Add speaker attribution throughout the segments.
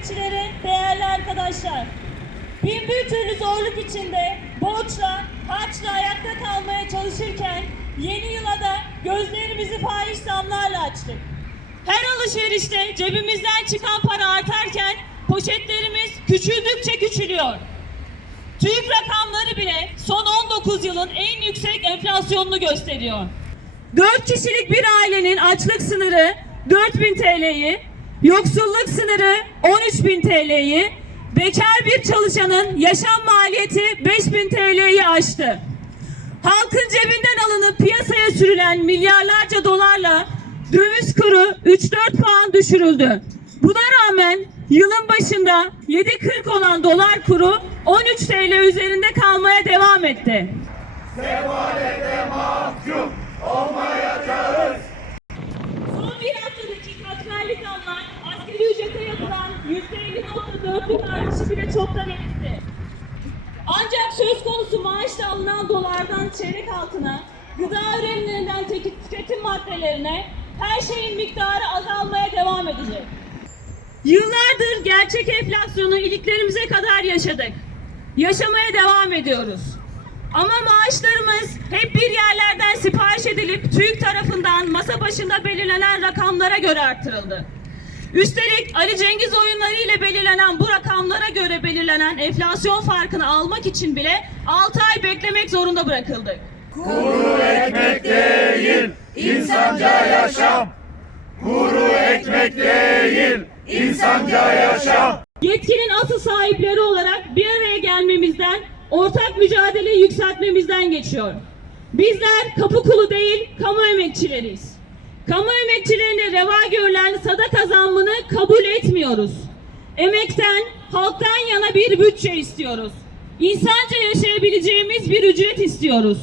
Speaker 1: emekçileri, değerli arkadaşlar. Bin bir türlü zorluk içinde borçla, harçla ayakta kalmaya çalışırken yeni yıla da gözlerimizi fahiş zamlarla açtık. Her alışverişte cebimizden çıkan para artarken poşetlerimiz küçüldükçe küçülüyor. TÜİK rakamları bile son 19 yılın en yüksek enflasyonunu gösteriyor. 4 kişilik bir ailenin açlık sınırı 4000 TL'yi, yoksulluk sınırı 13000 TL'yi, bekar bir çalışanın yaşam maliyeti 5000 TL'yi aştı. Halkın cebinden alınıp piyasaya sürülen milyarlarca dolarla döviz kuru 3-4 puan düşürüldü. Buna rağmen yılın başında 7.40 olan dolar kuru 13 TL üzerinde kalmaya devam etti. Son yapılan %50.4'lük artışı bile çoktan etti. Ancak söz konusu maaşla alınan dolardan çeyrek altına, gıda ürünlerinden tüketim maddelerine her şeyin miktarı azalmaya devam edecek. Yıllardır gerçek enflasyonu iliklerimize kadar yaşadık. Yaşamaya devam ediyoruz. Ama maaşlarımız hep bir yerlerden sipariş edilip TÜİK tarafından masa başında belirlenen rakamlara göre artırıldı. Üstelik Ali Cengiz oyunları ile belirlenen bu rakamlara göre belirlenen enflasyon farkını almak için bile 6 ay beklemek zorunda bırakıldık.
Speaker 2: ekmek değil, insanca yaşam. Kuru ekmek değil, insanca yaşam.
Speaker 1: Yetkinin asıl sahipleri olarak bir araya gelmemizden, ortak mücadeleyi yükseltmemizden geçiyor. Bizler kapı kulu değil, kamu emekçileriyiz. Kamu emekçilerine reva görülen sadaka zammını kabul etmiyoruz. Emekten, halktan yana bir bütçe istiyoruz. İnsanca yaşayabileceğimiz bir ücret istiyoruz.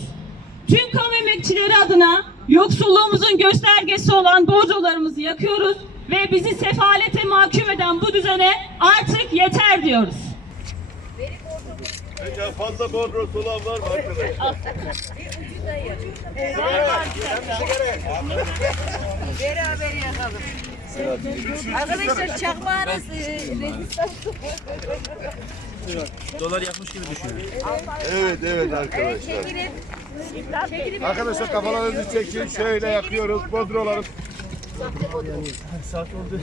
Speaker 1: Tüm kamu emekçileri adına yoksulluğumuzun göstergesi olan borcolarımızı yakıyoruz ve bizi sefalete mahkum eden bu düzene artık yeter diyoruz.
Speaker 2: Peki fazla bornoz olan var mı arkadaşlar?
Speaker 3: Beraber yakalım. Arkadaşlar çakmağınız e, rezistan
Speaker 4: Dolar yakmış gibi düşünüyorum.
Speaker 2: Evet evet arkadaşlar. Arkadaşlar kafalarınızı çekin. Şöyle yapıyoruz. Bodroları.
Speaker 4: Saat oldu.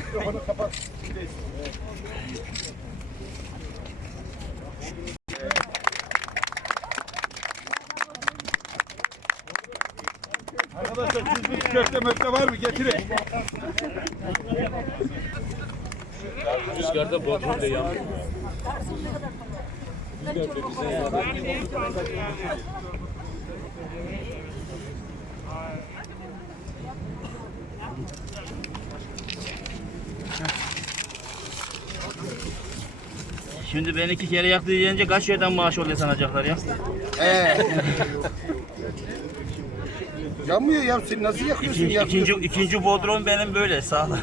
Speaker 2: Arkadaşlar siz bir köfte möfte var mı? Getirin.
Speaker 4: Rüzgarda bodrum da yanıyor. Şimdi ben iki kere yaktı diyince kaç yerden maaş oluyor sanacaklar ya?
Speaker 2: Yanmıyor ya. Sen nasıl yakıyorsun?
Speaker 4: İkinci, ikinci, ikinci bodrum benim böyle sağlam.